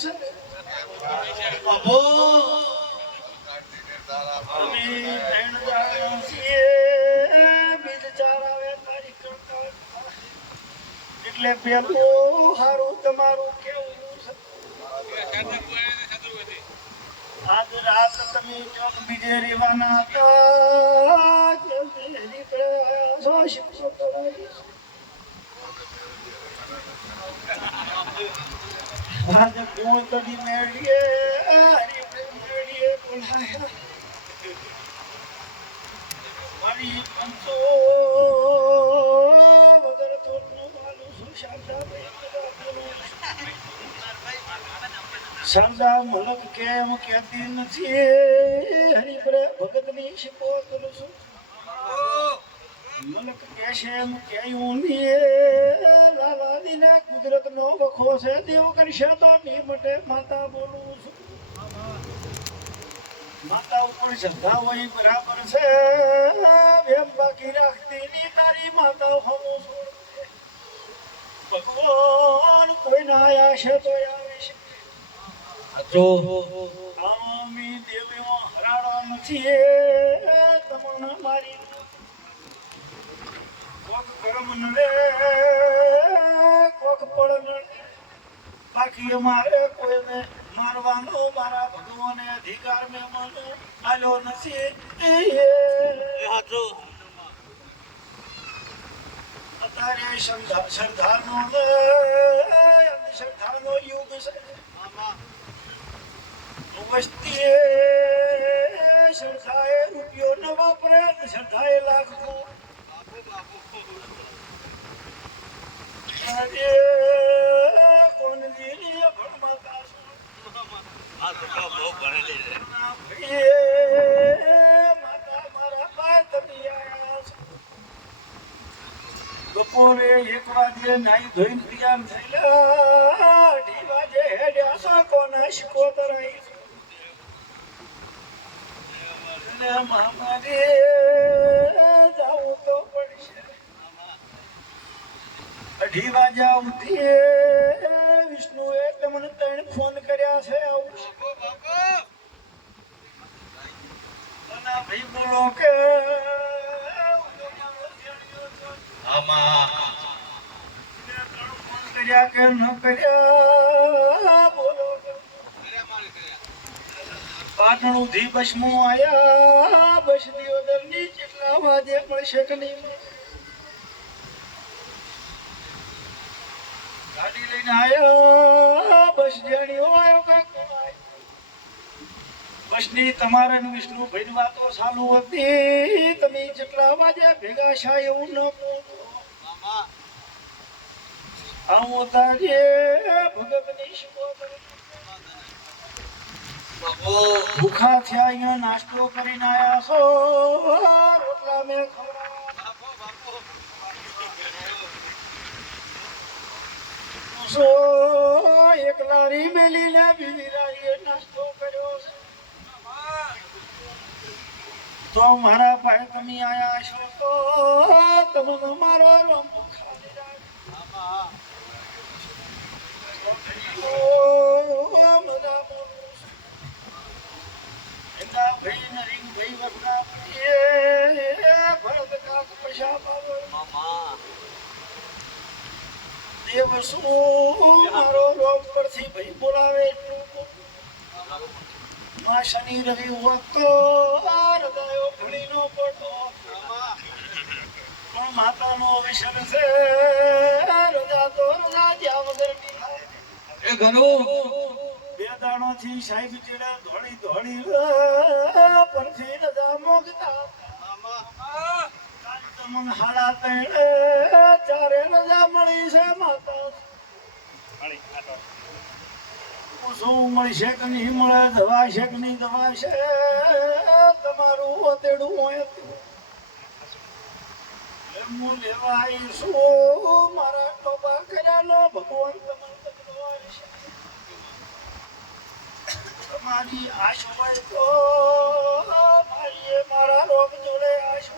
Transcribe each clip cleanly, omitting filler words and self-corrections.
છે બાપો અમે ત્રણ જણા છીએ બીજ ચાર આવે તારી કરતા એટલે પેલું હારું તમારું કેવું છે આજ રાત તમે ચોક બીજે રેવાના હતા જલ્દી નીકળ્યા છો શિક્ષો કરાવી આજ કોણ કદી મેળીએ મેળીએ બોલાયા મારી પંચો વગર થોડું માલું શું શારદા મલક કેમ કહેતી નથી હરિપ્રે ભગતની શીખો કરું છું મલક કહેશે એમ કહ્યું નહીં લાલાદીના કુદરતનો વખો છે દેવ કરશે તો ની માટે માતા બોલું છું માતા ઉપર શ્રદ્ધા હોય બરાબર છે એમ બાકી રાખતી ની તારી માતા હમું છોડ ભગવાન કોઈ ના આયા છે તો આવી છે આમી દેવીઓ હરાડો નથી તમને મારી કોક કરમ નડે કોક પડ નડે બાકી મારે કોઈને મારવાનો મારા ભગવાને અધિકાર મેં મને આલ્યો નથી અત્યારે શ્રદ્ધાનો અંધશ્રદ્ધાનો યુગ છે વસ્તીએ શ્રદ્ધાએ રૂપિયો ન વાપરે શ્રદ્ધાએ લાખો કોણ ભણમાતા માતા મારા પા તમે આયા છો બપોરે 1 વાગે નાઈ ધોઈને તૈયાર થયેલા 2 વાગે હેડ્યા છો કોના શિકોતર આવી ને મહામારી જાવું તો પડશે 2 વાગ્યા ઉઠી વિષ્ણુએ તમને 3 ફોન કર્યા છે આવું અને ભાઈ બોલો કે ફોન કર્યા કે ન કર્યા બોલો પાટણું થી બસમાં આયા બસ દિયોદર ની કેટલા વાગે મળશે કે નહીં ગાડી લઈને આયા બસ જેણી હોય બસ ની તમારા ને વિષ્ણુ ભાઈ વાતો ચાલુ હતી તમે જેટલા વાગે ભેગા છો એવું ન આવું તારે ભગત ની શીખો ભૂખા થયા અહીંયા નાસ્તો કરીને આયા છો રોટલા મેં ખવડાવ્યો એક લારી મેલીને બીજી લારીએ નાસ્તો કર્યો છે તો મારા પાસે તમે આયા છો તો તમને મારો રોમ ખાલી ભાઈ નરીન ભાઈ વખના ભરત કાક પૈસા પાવો દેવ શું મારો રોગ પરથી ભાઈ બોલાવે માં શનિ રવિ વખતો હૃદયો ભણી નો પડતો પણ માતાનો વિષય છે રજા તો રજા જ્યાં વગર એ ઘણું બે દાણો થી સાહેબ ચેડા ધોળી ધોળી પરથી રજા મોગતા તમને હાડા 3 4 રજા મળી છે માતા શું મળશે કે નહીં મળે દવા છે કે નહીં દવા છે તમારું ઓતેડું હોય હું લેવા આવીશું મારા ટોપા કર્યાનો ભગવાન તમને તમારી આશ હોય તો મારા રોગ જોડે આશ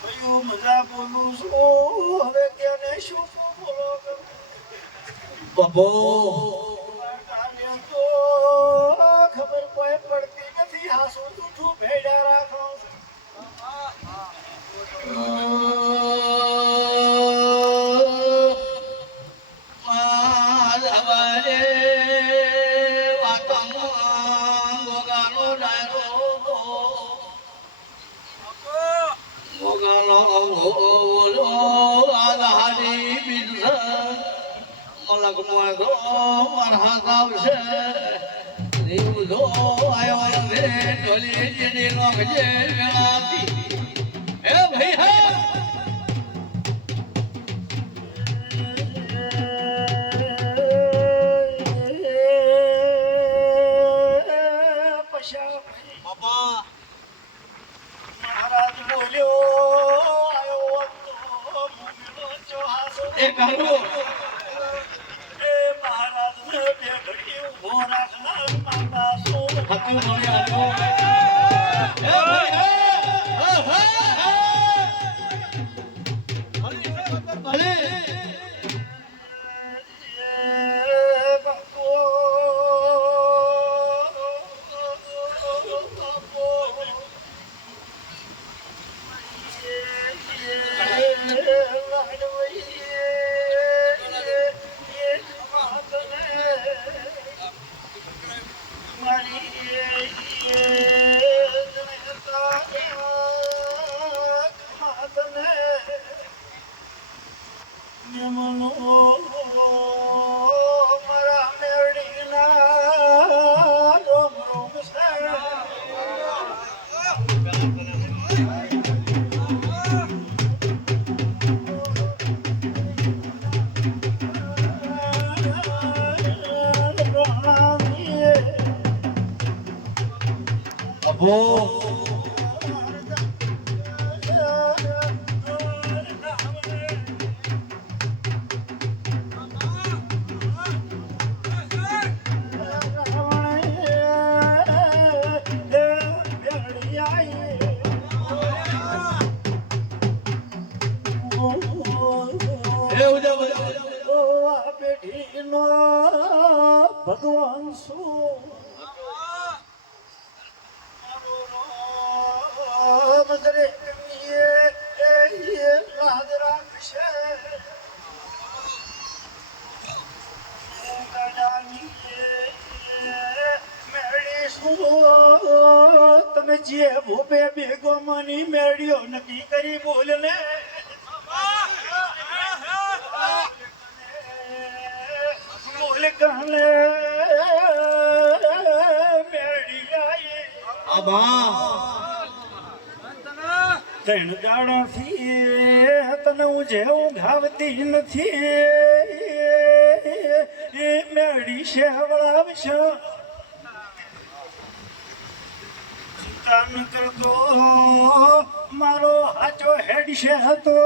કયું મજા બોલું છું હવે ક્યારે શું બોલો બાપો દ્વારકાને તો ખબર કોઈ પડતી નથી હાસુ જૂઠું ભેડા રાખો માધવરે વાતમાં ગોગાનો ડાયરો ગોગાનો બોલો આધારી બિંદ મલક મોધો મરહત આવશે દેવધો આયો રે ઢોલી જીની લોગજે વેળાતી હે ભાઈ હે બાપા મહારાજ બોલ્યો આયો તો મુમિલો જો હાસો એ કરું એ મહારાજ ને બે ઘડી ઉભો રાખનાર માતા શું હતું મને હતું હે ભાઈ હે ભલે મારા મેરડીના રોમ રોમ અબો ભગવાન શું મદરે રાજ રાખશે મેળી શું તમે જે ભૂપે બેગોમાંની મેળીઓ નક્કી કરી બોલને બોલ કાલે મેળી આઈ આબા ત્રણ દાડાથી તને હું જેવું ઘાવતી નથી એ મેળી શેવડાવશે ચિંતા ન કરતો મારો હાચો હેડ છે હતો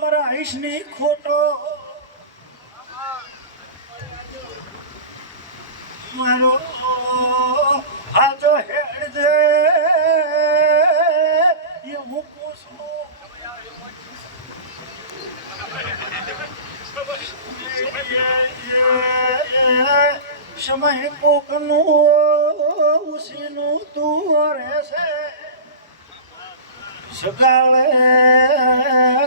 મારા આઈશની ખોટો મારો હાચો હેડ દે એ હું પૂછું સમય કોકનું ઉસીનું તું રહેશે સગાળે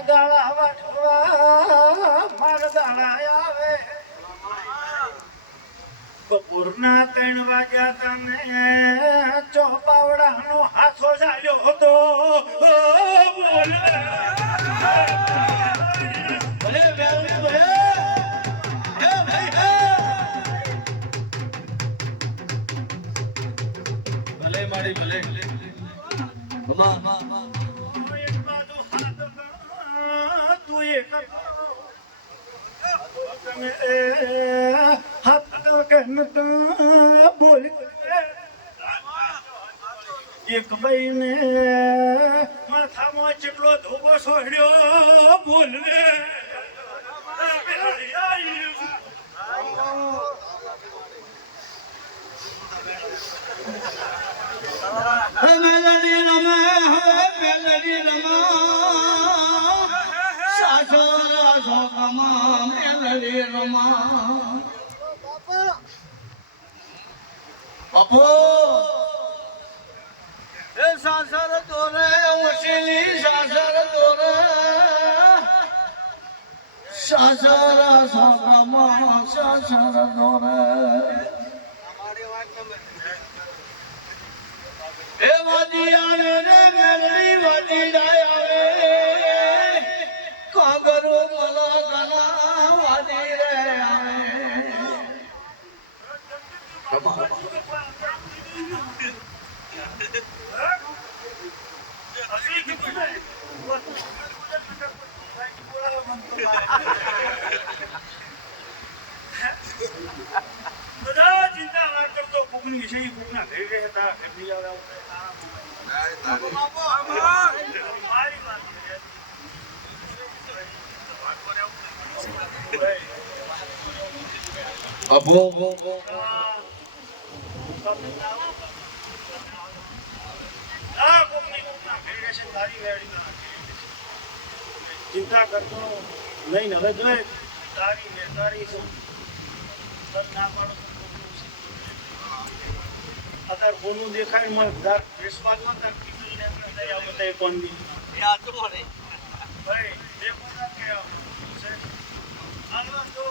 ગાળા વાટવા માર ગાળા આવે બપોરના 3 વાગ્યા તમે ચોપાવડાનો હાથો ચાલ્યો હતો બોલ ભલે બેરું ભલે હે ભાઈ હે ભલે મારી ભલે કમા એક બાજુ હાથ તું એક તમે હાથ કહેતા બોલ એક ભાઈને માથામાં ચેટલો ધોબો સોડ્યો બોલ ને મેલડી રમે હવે મેલડી રમા સાસરા સોકા ગામમાં મેલડી રમા બાપો એ સાસર દોરે ઉશીલી સાસર દોરે સાસરા સાગમાં સાસર દોરે એ વાદી આવે રે મેલડી વાદી ડાય આવે કાગરો મલા ગના વાદી રે આવે બધા ચિંતા ના કરતો કોકની છે કોકના ઘરે રહેતા ઘરની આવે મારી વાત અબો ચિંતા કરતો નહીં હવે જોઈ તારી શું ના પાડો અત્યારે કોનું દેખાય મને તાર ફેસવાદમાં તાર કીધું ને બધા કોણ બી ભાઈ બે કોના કે છે આગળ તો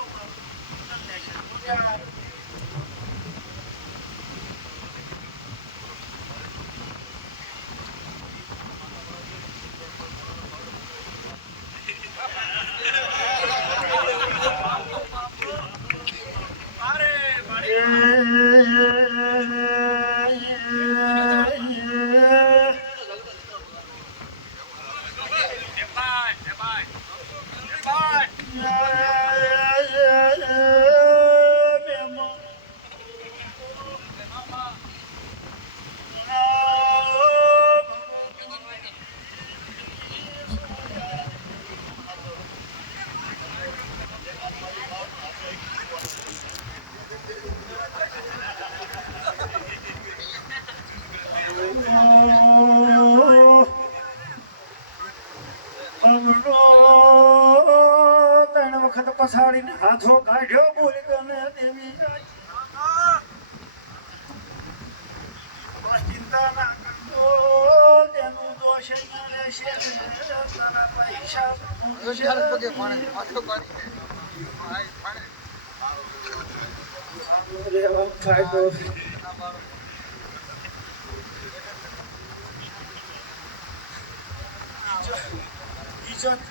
પછાડીને હાથો કાઢ્યો બોલી ગમે દેવી ચિંતા ના કરતો તેનું દોષ રહેશે પૈસા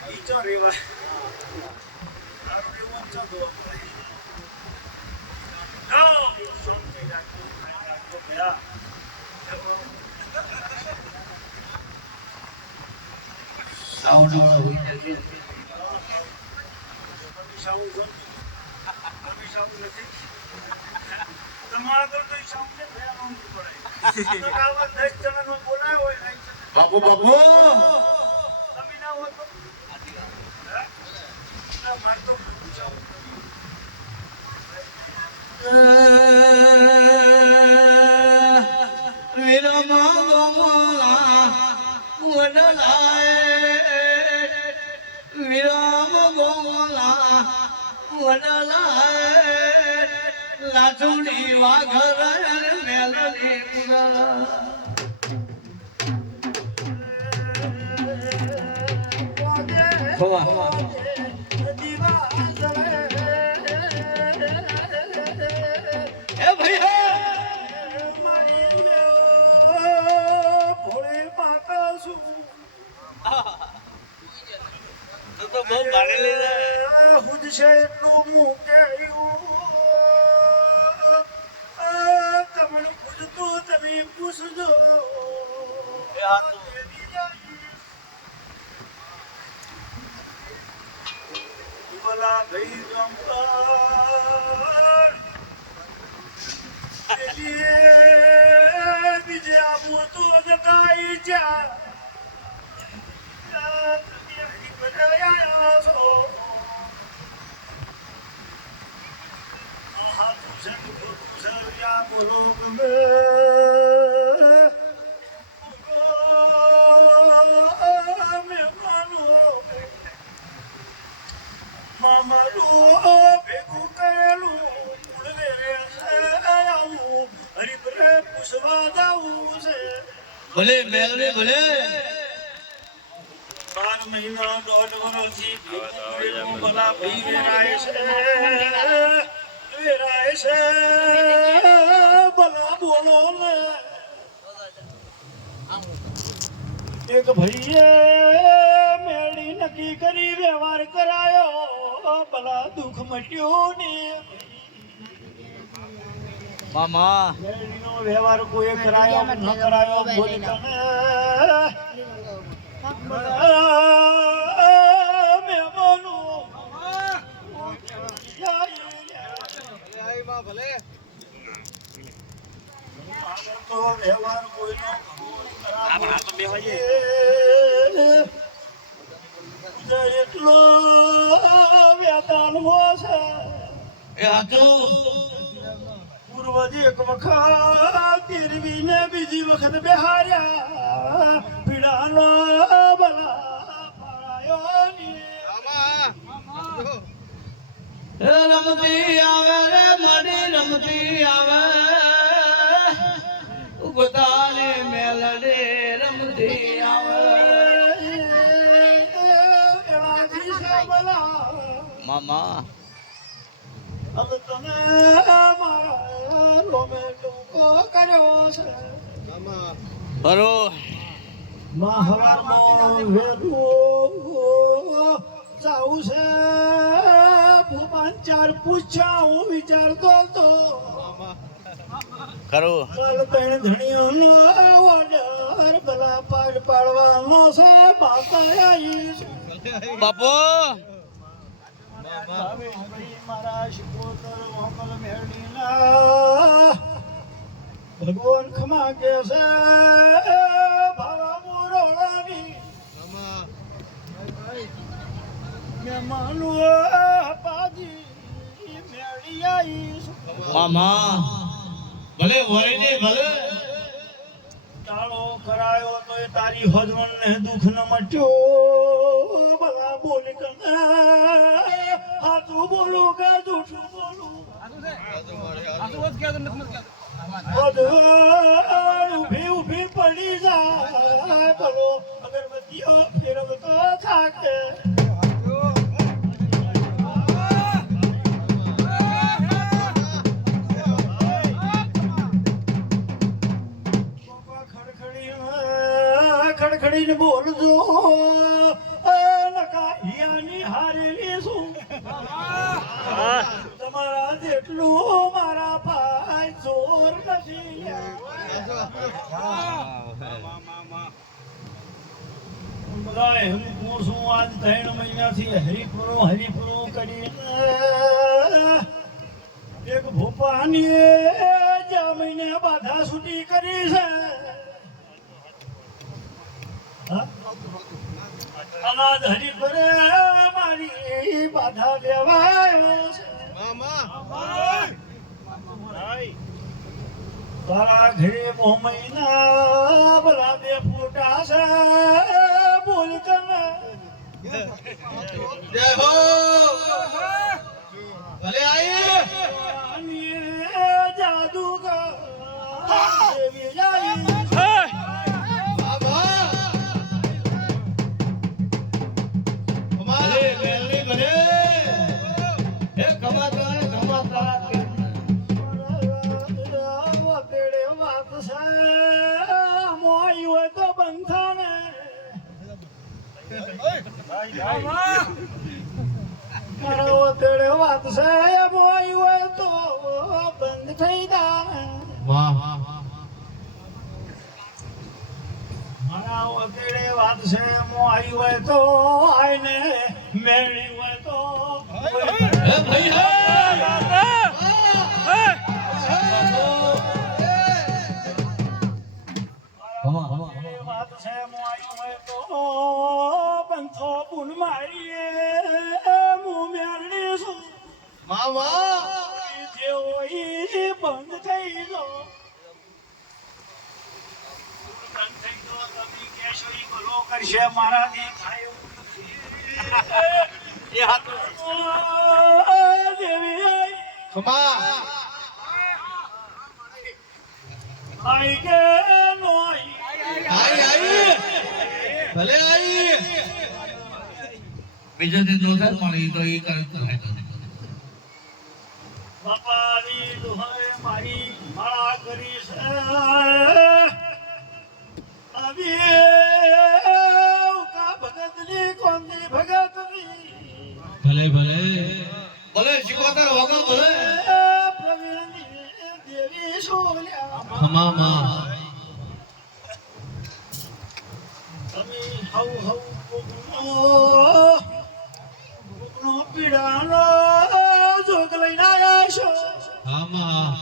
ઈચો રેવા બાપુ બાપુ તમે ના હો તો મારતો વિરામ ગોલા વડલાય લાચુડી વાઘર મેલડી પુરા તો બહુ ભારે લઈ ખુદ છે એટલું મૂકે તમને પૂછતું તમે પૂછજો બોલા ભાઈ બીજે આવું તો જતાઈ જા બોલો ગમે મહેમાનો મારું ભેગું કરેલું ઉડવે રે આવું હરિપરે પૂછવા જાવું છે ભલે મેલડી ભલે 12 મહિના 1.5 વર્ષથી ભલા ભાઈ વેરાય છે ભલા બોલો ને એક ભાઈએ મેળી નક્કી કરી વ્યવહાર કરાયો ભલા દુઃખ મટ્યું ને મામા મેળીનો વ્યવહાર કોઈ કરાયો ન કરાયો બોલી તને મહેમાનો ભલે તો વ્યવહાર કોઈનો એટલો વેતાન છે એ હાચું પૂર્વજી એક વખત ગીરવીને બીજી વખત બેહાર્યા પીડાનો બલા પાયો એ રમતી આવે રે મડી રમતી આવે ઉગતાને મેલડે રમતી આવે મામા હવે તને મારા રોમેન્ટો કર્યો છે હરો મહારમાં વેલું જાવું છે ભૂપાન ચાર પૂછ્યા હું વિચારતો તો ખરું કાલ ત્રણ ધણીઓનો ઓર્ડર ભલા પાડવાનો છે માતા આવી બાપુ મારા શિકોતર મોકલ મેળીના ભગવાન ખમા કે છે ભાવા મુરોડાની મહેમાનો પાજી મેળી આવી મામા ભલે વરીને ભલે તાળો કરાયો તો એ તારી હજવણ ને દુઃખ ન મટ્યો ભલા બોલી હાથું બોલું કે જૂઠું બોલું ઊભી ઊભી પડી જાય બોલો અગરબત્તીઓ ફેરવતો થાકે ખડખડીને બોલજો નકાહિયાની હારેલી શું તમારા જેટલું મારા ભાઈ જોર નથી બધાએ હું શું આજ 3 મહિનાથી હરિપુરો કરી એક ભોપાની જ્યાં મહિને બાધા છૂટી કરી છે અનાજ હરિપુરે મારી બાધા લેવાયો છે તારા ઘરે મહિના ભલા 2 ફૂટા છે બોલ તને જય હો ભલે આઈ જાદુગર દેવી જાય ભલે મેલડી ભલે એ કમાતા તેડે વાત છે મોઈ હોય તો બંધાને મારો તેડે વાત છે મોઈ હોય તો બંધ થઈ જાય વાહ મારા તેડે વાત છે મોઈ હોય તો આઈને મેળી હોય તો એ ભાઈ હે વાત છે મોઈ હોય તો બંધો બુન મારીએ હું મેળડી છું મામા જે હોય બંધ થઈ જો બંધ થઈ જો તમે કહેશો ઈ ભલો કરશે મારાથી થાય એવું નથી. એ હાથ દેવી ખમા આઈ કે નો આઈ આઈ ભલે આઈ બીજો દિન જોતા મળી તો એ કરે તો ફાયદો બાપાની દુહાએ મારી માળા કરી છે આવી કા ભગતની કોંદી ભગતની ભલે ભલે ભલે શીખવાતા હોગા ભલે પ્રવીણની દેવી સોલ્યા ખમા માં તમે હવ હવ કોકનો પીડાનો જોગ લઈને આવ્યા છો હા માં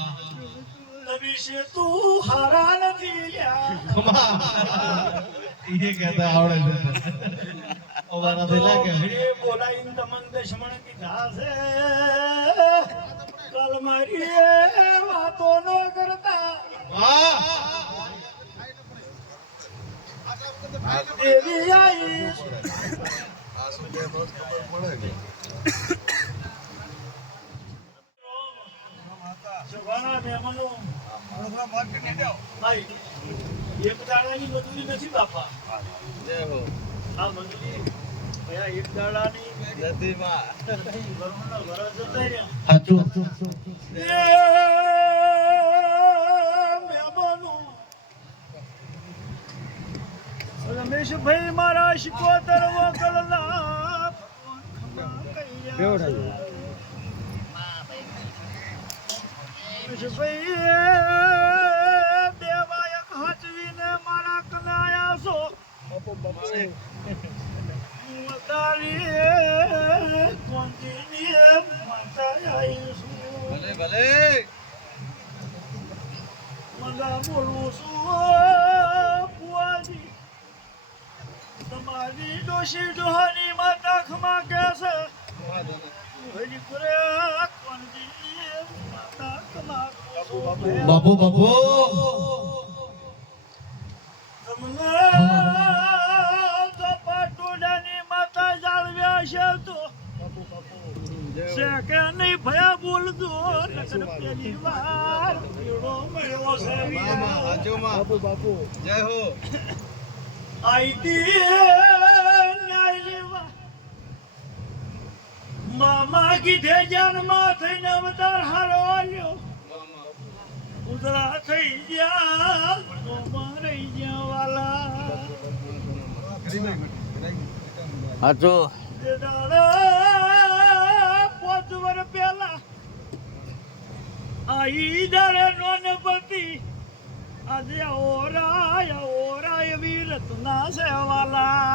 તમે છે તું હારા નથી લ્યા ખમા એ કહેતા આવડે છે ઓવાના થઈ લાગે એ બોલાઈને તમન દશમન કીધા છે કાલ મારી વાતો ન કરતા વાહ દેવી આઈ સવારના મહેમાનો ભાઈ એક દાડાની મજૂરી નથી બાપા આ મજૂરી ભયા એક દાડાની નથી ઘરના ઘર જતા રહ્યા સાચું મહેમાનો રમેશભાઈ મારા શિકોતર વકલના રમેશભાઈ દેવાયક હાચવીને મારા કનાયા છો તારી કોંતીની માતા આવી છું ભલે મગા બોલું છું બુઆજી તમારી ડોશી ડોહાની માતા ખમા કે છે હજી કરે કોંતી માતા ખમા બાપુ બાપુ તમને પાટોડાની માતા જાળવ્યા છે તો છે કે નહીં ભયા બોલતો નકર પેલી વાર પીળો મળ્યો છે બાપુ જય હો આઈતી ન્યાય લેવા મામા કીધે જાનમાં થઈને અવતાર હારો આલ્યો ઉદરા થઈ ગયા નોમાં રહી ગયા વાલા હાચો તે દાડે 5 વર્ષ પહેલા આઈ દાડે નોનપતિ આજે ઓરાય વીરત ના સેવાલા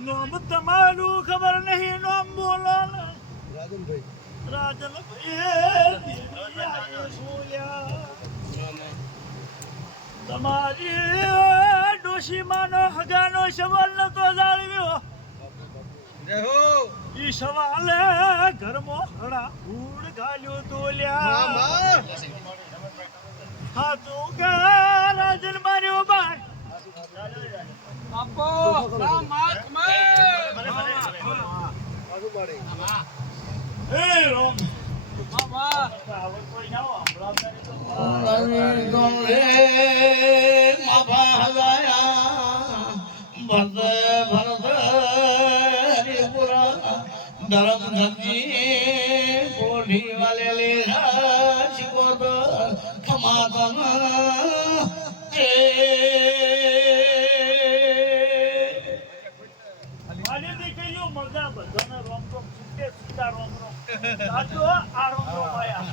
નોમ તમારું ખબર નહીં નોમ બોલો ને રાજનભાઈ તમારી ડોશીમાનો હગાનો સવાલ નતો જાળવ્યો જય હો ઈ સવાલે ઘરમાં હડા ફૂડ ઘાલ્યો તો લ્યા હાથું કે રાજન માર્યો બાય હે રોમ આવત કોઈ ના હમણાં તારે તો ધરમ ધનજી કોઠી વાલે લેરા શિકોતર ખમાતમ મારી દીકરીઓ મજા બધાને રોમ રોમ છૂટે છૂટા રોમ રોમ સાચો આ રોમ રોમ આયા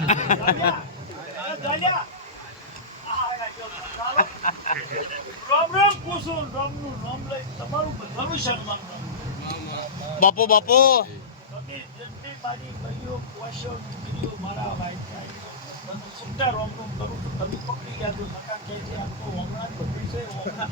ગાલ્યા રોમ રોમ કુસુમ રોમનું નામ લઈ તમારું બધાનું સન્માન કરો. બાપુ બાપુ તમે જેટલી મારી ભાઈઓ કોશો દીકરીઓ મારા ભાઈ થાય છૂટા રોમ રોમ કરું છું તમે પકડી ગયા છો નકા કહે છે આ તો હમણાં જ બધું છે હમણાં